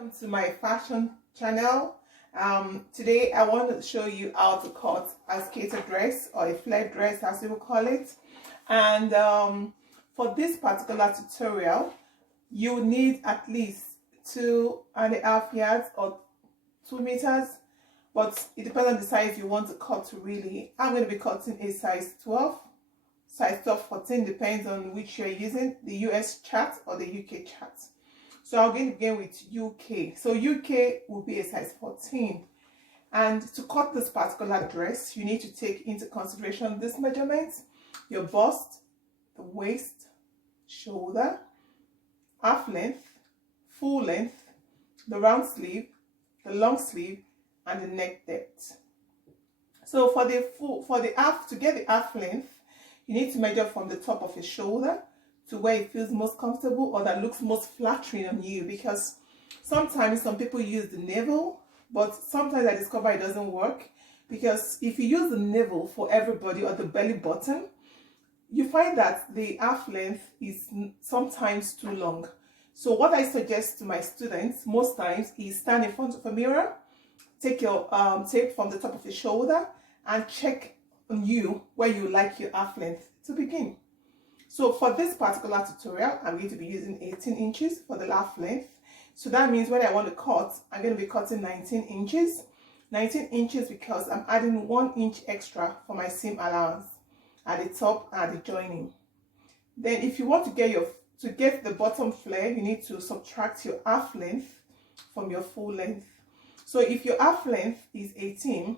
Welcome to my fashion channel. Today I want to show you how to cut a skater dress or a flared dress as you will call it. And for this particular tutorial you need at least 2.5 yards or 2 meters, but it depends on the size you want to cut. Really, I'm going to be cutting a size 12, size 12, 14, depends on which you're using, the US chart or the UK chart. So I'm going to begin with UK. So UK will be a size 14. And to cut this particular dress, you need to take into consideration these measurements: your bust, the waist, shoulder, half length, full length, the round sleeve, the long sleeve, and the neck depth. So to get the half length, you need to measure from the top of your shoulder to where it feels most comfortable or that looks most flattering on you, because sometimes some people use the navel, but sometimes I discover it doesn't work, because if you use the navel for everybody or the belly button, you find that the half length is sometimes too long. So what I suggest to my students most times is stand in front of a mirror, take your tape from the top of your shoulder and check on you where you like your half length to begin. So for this particular tutorial, I'm going to be using 18 inches for the half length. So that means when I want to cut, I'm going to be cutting 19 inches. 19 inches because I'm adding 1 inch extra for my seam allowance at the top and the joining. Then if you want to get the bottom flare, you need to subtract your half length from your full length. So if your half length is 18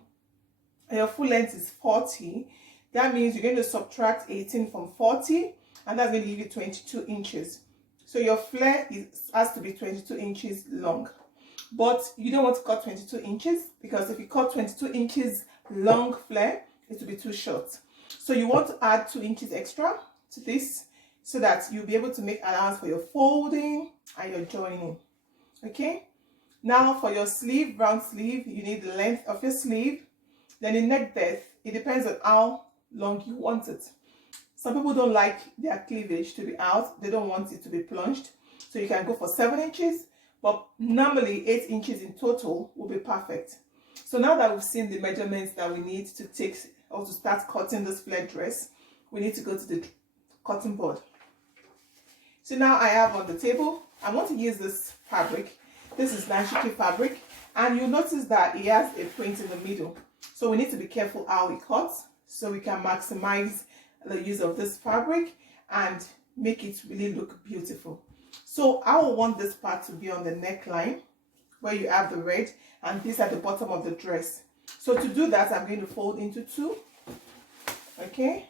and your full length is 40, that means you're going to subtract 18 from 40, and that's going to give you 22 inches. So your flare has to be 22 inches long. But you don't want to cut 22 inches, because if you cut 22 inches long flare, it will be too short. So you want to add 2 inches extra to this so that you'll be able to make allowance for your folding and your joining. Okay? Now for your sleeve, round sleeve, you need the length of your sleeve. Then the neck depth, it depends on how long you want it. Some people don't like their cleavage to be out, they don't want it to be plunged, so you can go for 7 inches, but normally 8 inches in total will be perfect. So now that we've seen the measurements that we need to take or to start cutting this flared dress, we need to go to the cutting board. So now I have on the table, I want to use this fabric. This is Nashiki fabric, and you'll notice that it has a print in the middle. So we need to be careful how we cut, so we can maximize the use of this fabric and make it really look beautiful. So I will want this part to be on the neckline where you have the red, and this at the bottom of the dress. So to do that, I'm going to fold into 2. Okay,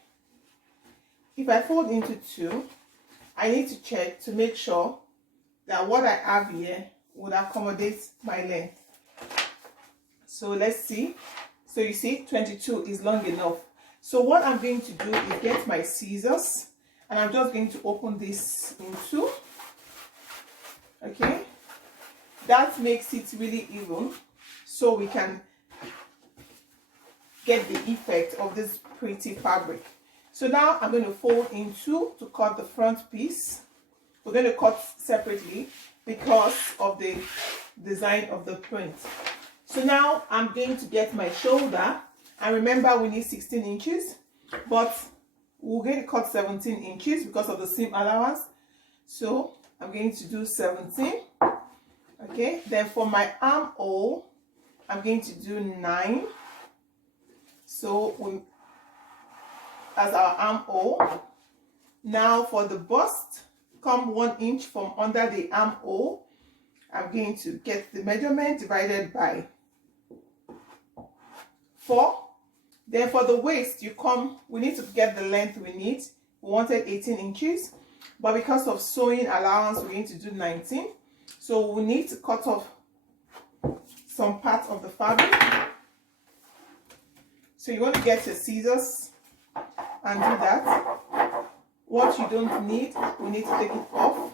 if I fold into 2, I need to check to make sure that what I have here would accommodate my length. So let's see. So you see 22 is long enough. So what I'm going to do is get my scissors, and I'm just going to open this in 2. Okay, that makes it really even, so we can get the effect of this pretty fabric. So now I'm going to fold in 2 to cut the front piece. We're going to cut separately because of the design of the print. So now I'm going to get my shoulder, and remember we need 16 inches, but we're going to cut 17 inches because of the seam allowance. So I'm going to do 17. Okay, then for my armhole, I'm going to do 9. So as our armhole. Now for the bust, come 1 inch from under the armhole. I'm going to get the measurement divided by 4. Then for the waist, we need to get the length we need. We wanted 18 inches, but because of sewing allowance, we're going to do 19. So we need to cut off some part of the fabric. So you want to get your scissors and do that. What you don't need, we need to take it off.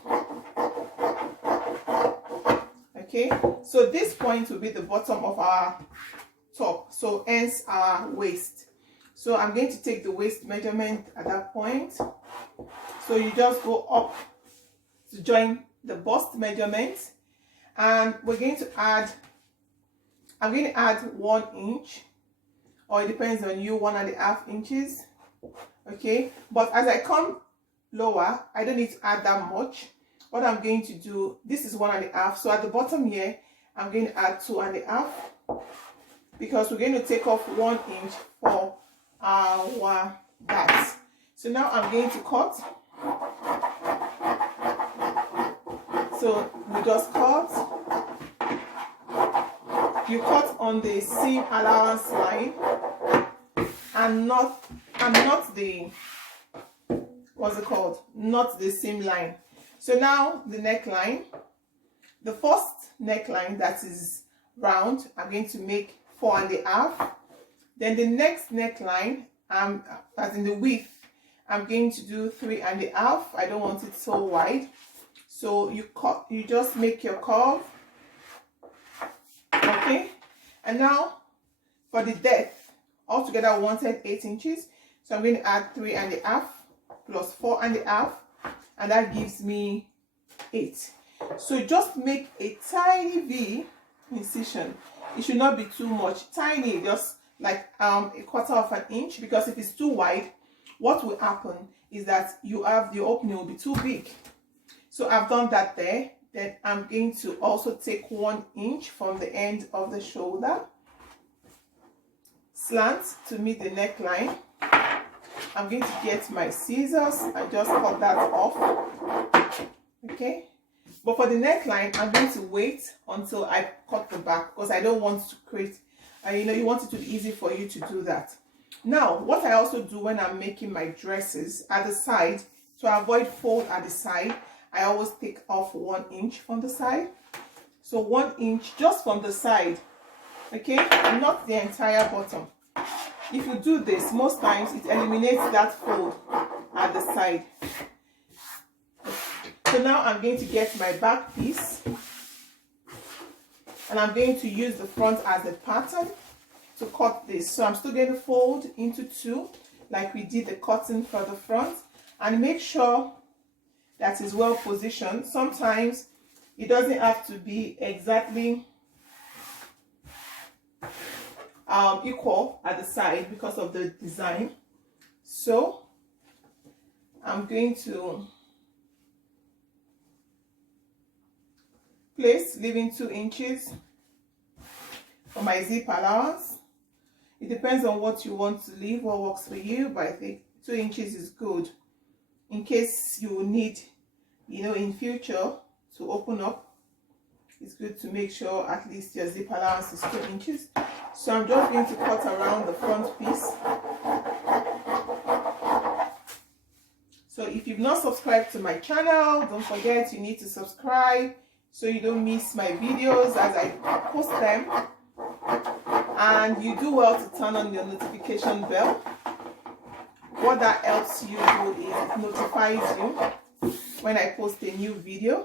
Okay, so this point will be the bottom of our top, so hence our waist. So I'm going to take the waist measurement at that point. So you just go up to join the bust measurement, and we're going to add, I'm going to add 1 inch, or it depends on you, 1.5 inches. Okay, but as I come lower, I don't need to add that much. What I'm going to do, this is 1.5, so at the bottom here I'm going to add 2.5, because we're going to take off 1 inch for our darts. So now I'm going to cut. So we just cut. You cut on the seam allowance line and not the, what's it called, not the seam line. So now the neckline, the first neckline that is round, I'm going to make 4.5. Then the next neckline, as in the width, I'm going to do 3.5. I don't want it so wide. So you just make your curve. Okay, and now for the depth, altogether I wanted 8 inches, so I'm going to add 3.5 plus 4.5, and that gives me 8. So just make a tiny V incision. It should not be too much, tiny, just like a 1/4 inch, because if it's too wide, what will happen is that the opening will be too big. So I've done that there. Then I'm going to also take 1 inch from the end of the shoulder, slant to meet the neckline. I'm going to get my scissors. I just cut that off. Okay, but for the neckline, I'm going to wait until I cut the back, because I don't want to create, you want it to be easy for you to do that. Now, what I also do when I'm making my dresses at the side, to avoid fold at the side, I always take off 1 inch from the side. So 1 inch just from the side, okay, not the entire bottom. If you do this, most times it eliminates that fold at the side. So now I'm going to get my back piece, and I'm going to use the front as a pattern to cut this. So I'm still going to fold into 2 like we did the cutting for the front, and make sure that is well positioned. Sometimes it doesn't have to be exactly equal at the side because of the design. So I'm going to place, leaving 2 inches for my zip allowance. It depends on what you want to leave, what works for you, but I think 2 inches is good in case you need, in future to open up. It's good to make sure at least your zip allowance is 2 inches. So I'm just going to cut around the front piece. So if you've not subscribed to my channel, don't forget you need to subscribe so you don't miss my videos as I post them. And you do well to turn on your notification bell. What that helps you do is it notifies you when I post a new video.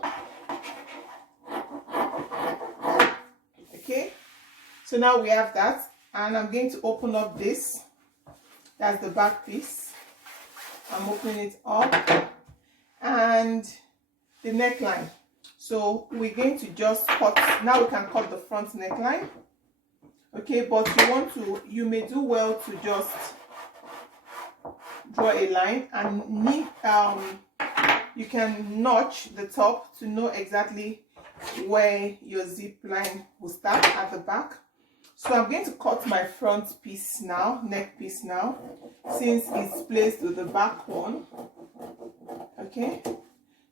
Okay, so now we have that, and I'm going to open up this. That's the back piece. I'm opening it up, and the neckline. So we're going to just cut. Now we can cut the front neckline. Okay, but you may do well to just draw a line, and you can notch the top to know exactly where your zip line will start at the back. So I'm going to cut my front piece now, neck piece now, since it's placed with the back one. Okay,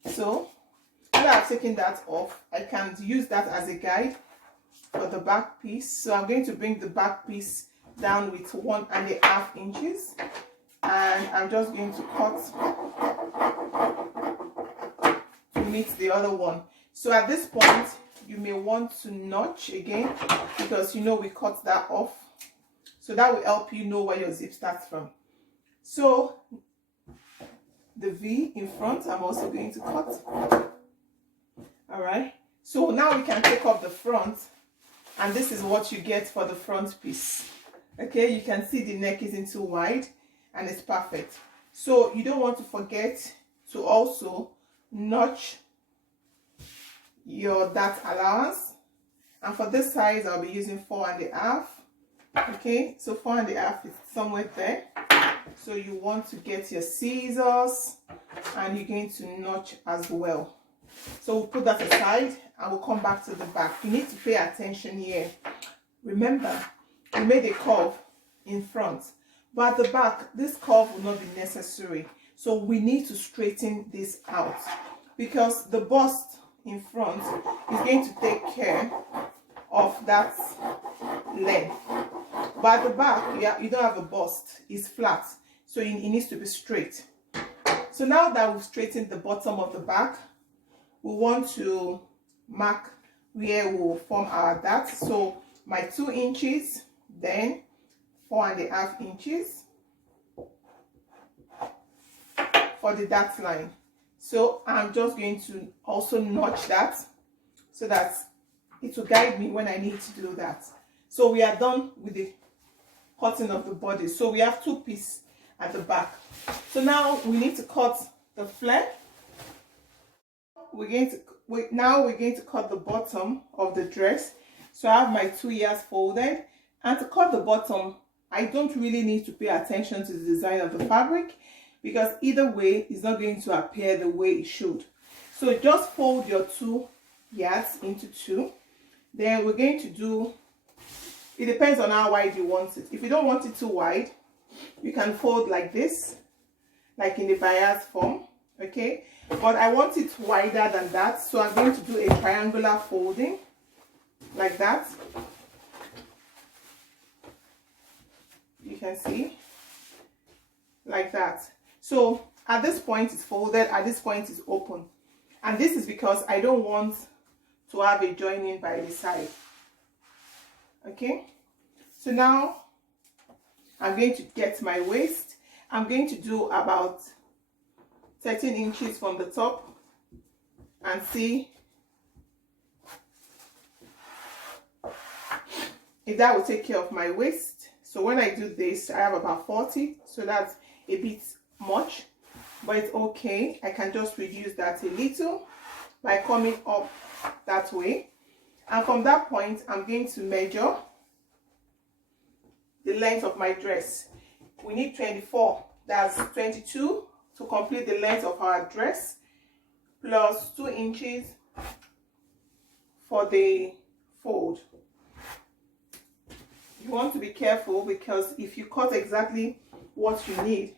so after I've taken that off, I can use that as a guide for the back piece. So I'm going to bring the back piece down with 1.5 inches, and I'm just going to cut to meet the other one. So at this point, you may want to notch again, because we cut that off. So that will help you know where your zip starts from. So the V in front, I'm also going to cut. All right. So now we can take off the front, and this is what you get for the front piece. Okay, you can see the neck isn't too wide, and it's perfect. So you don't want to forget to also notch your dart allowance. And for this size, I'll be using 4.5. Okay, so 4.5 is somewhere there. So you want to get your scissors and you're going to notch as well. So we'll put that aside and we'll come back to the back. You need to pay attention here. Remember, we made a curve in front, but at the back, this curve will not be necessary. So we need to straighten this out because the bust in front is going to take care of that length. But at the back, you don't have a bust, it's flat, so it needs to be straight. So now that we've straightened the bottom of the back, we want to mark where we'll form our dart. So my 2 inches, then 4.5 inches for the dart line. So I'm just going to also notch that so that it will guide me when I need to do that. So we are done with the cutting of the body. So we have 2 pieces at the back. So now we need to cut the flare. We're going to cut the bottom of the dress. So I have my 2 ears folded, and to cut the bottom, I don't really need to pay attention to the design of the fabric because either way it's not going to appear the way it should. So just fold your 2 ears into 2. Then we're going to do, it depends on how wide you want it. If you don't want it too wide, you can fold like this, like in the bias form, okay? But I want it wider than that, so I'm going to do a triangular folding like that. You can see like that. So at this point it's folded, at this point it's open, and this is because I don't want to have a joining by the side. Okay, so now I'm going to get my waist. I'm going to do about 13 inches from the top and see if that will take care of my waist. So when I do this, I have about 40, so that's a bit much, but it's okay. I can just reduce that a little by coming up that way. And from that point, I'm going to measure the length of my dress. We need 24, that's 22 to complete the length of our dress, plus 2 inches for the fold. You want to be careful because if you cut exactly what you need,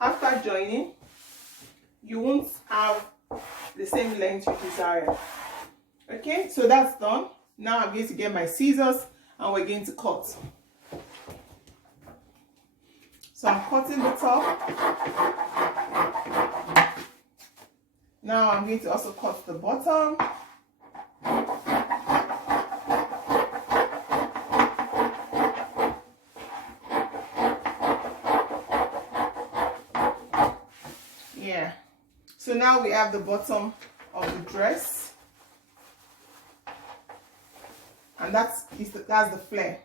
after joining, you won't have the same length you desire. Okay, so that's done. Now I'm going to get my scissors and we're going to cut. So I'm cutting the top. Now I'm going to also cut the bottom. Yeah. So now we have the bottom of the dress. And that's the flare.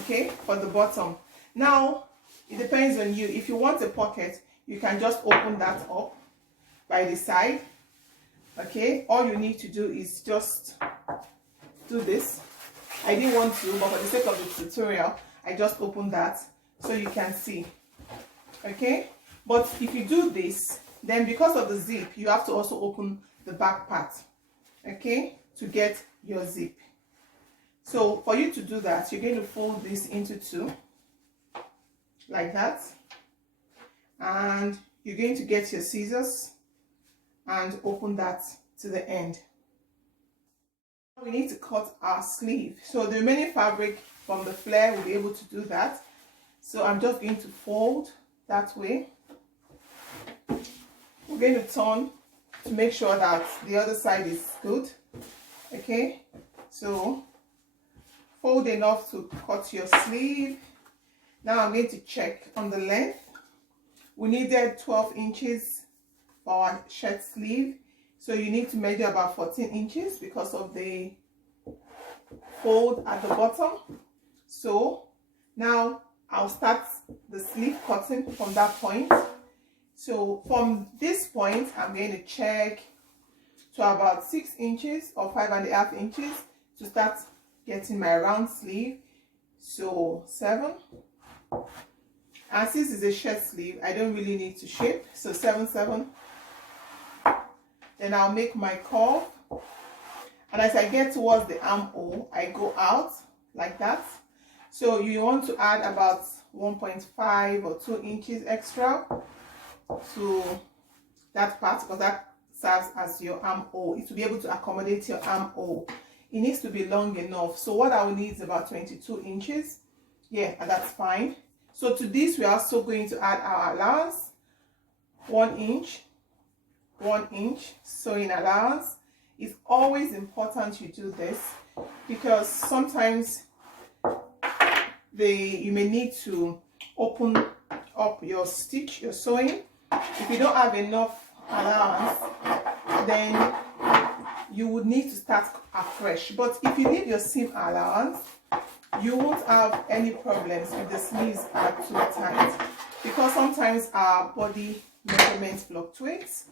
Okay, for the bottom. Now it depends on you. If you want a pocket, you can just open that up by the side. Okay, all you need to do is just do this. I didn't want to, but for the sake of the tutorial, I just opened that so you can see. Okay, but if you do this, then because of the zip, you have to also open the back part, okay, to get your zip. So for you to do that, you're going to fold this into 2 like that, and you're going to get your scissors and open that to the end. We need to cut our sleeve, so the remaining fabric from the flare will be able to do that. So I'm just going to fold that way. We're going to turn to make sure that the other side is good. Okay, so fold enough to cut your sleeve. Now I'm going to check on the length. We needed 12 inches for our shirt sleeve, so you need to measure about 14 inches because of the fold at the bottom. So now I'll start the sleeve cutting from that point. So from this point, I'm going to check to about 6 inches or 5.5 inches to start getting my round sleeve. So 7, and since it's a shirt sleeve, I don't really need to shape, so 7, 7. Then I'll make my curve, and as I get towards the armhole, I go out like that. So you want to add about 1.5 or 2 inches extra to that part, because that serves as your armhole. It will be able to accommodate your armhole. It needs to be long enough. So what I will need is about 22 inches. Yeah, and that's fine. So to this, we are also going to add our allowance, 1 inch, 1 inch sewing allowance. It's always important you do this, because sometimes you may need to open up your stitch, your sewing. If you don't have enough allowance, then you would need to start afresh. But if you need your seam allowance, you won't have any problems if the sleeves are too tight, because sometimes our body measurements fluctuates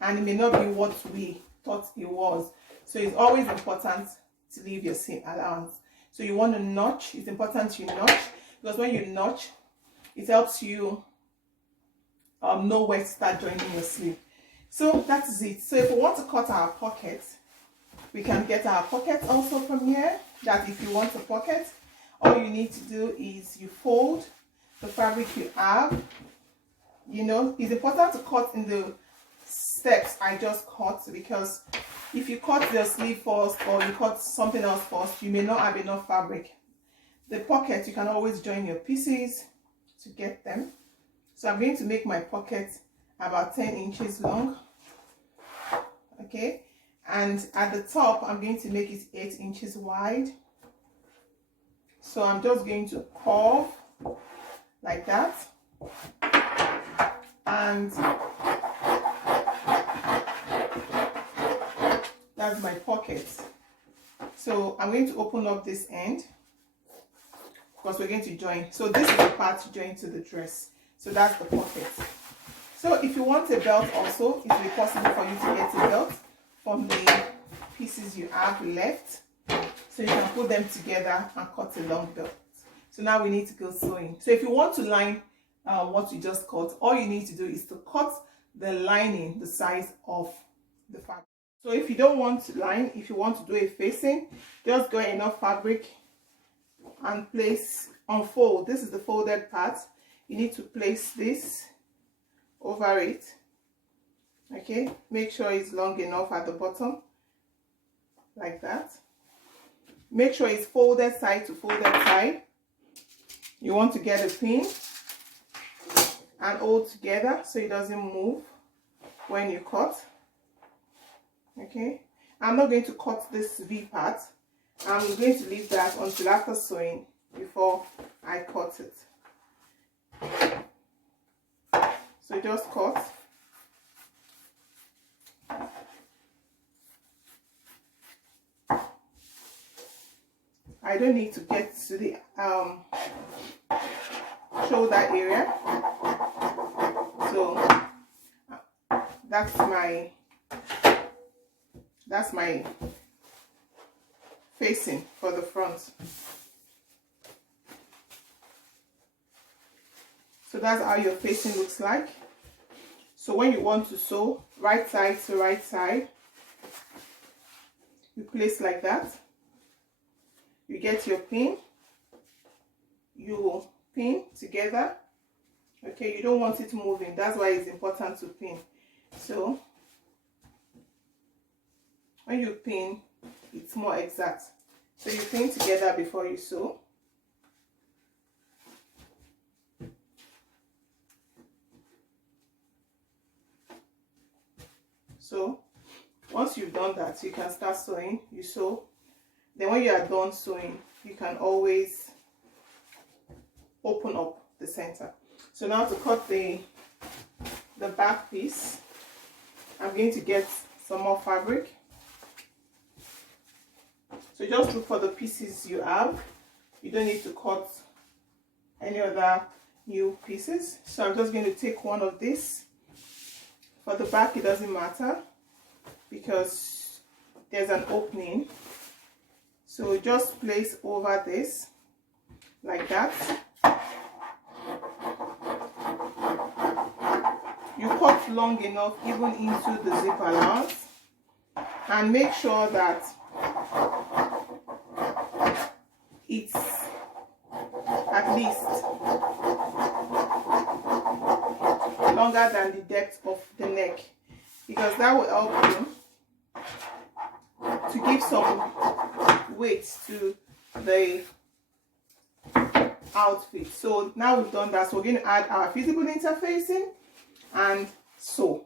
and it may not be what we thought it was. So it's always important to leave your seam allowance. So you want to notch. It's important you notch, because when you notch, it helps you know where to start joining your sleeve. So that is it. So if we want to cut our pocket, we can get our pocket also from here. That if you want a pocket, all you need to do is you fold the fabric you have. You know, it's important to cut in the steps I just cut, because if you cut the sleeve first or you cut something else first, you may not have enough fabric. The pocket, you can always join your pieces to get them. So I'm going to make my pocket about 10 inches long. Okay, and at the top, I'm going to make it 8 inches wide. So I'm just going to curve like that. And that's my pocket. So I'm going to open up this end, because we're going to join. So this is the part to join to the dress. So that's the pocket. So if you want a belt also, it will be possible for you to get a belt from the pieces you have left. So you can put them together and cut a long belt. So now we need to go sewing. So if you want to line what you just cut, all you need to do is to cut the lining the size of the fabric. So if you don't want to line, if you want to do a facing, just get enough fabric and place, unfold. This is the folded part. You need to place this over it. Okay, make sure it's long enough at the bottom, like that. Make sure it's folded side to folded side. You want to get a pin and hold together so it doesn't move when you cut. Okay, I'm not going to cut this V part. I'm going to leave that until after sewing before I cut it. So just cut. I don't need to get to the shoulder area. So that's my facing for the front. So that's how your facing looks like. So when you want to sew right side to right side, you place like that. You get your pin, you pin together. Okay, you don't want it moving. That's why it's important to pin. So when you pin, it's more exact. So you pin together before you sew. So once you've done that, you can start sewing. You sew. Then when you are done sewing, you can always open up the center. So now to cut the back piece, I'm going to get some more fabric. So just look for the pieces you have. You don't need to cut any other new pieces. So I'm just going to take one of this. For the back, it doesn't matter. because there's an opening. So just place over this like that. You cut long enough even into the zip allowance, and make sure that it's at least longer than the depth of the neck, because that will help you to give some weight to the outfit. So now we've done that, so we're going to add our visible interfacing and sew.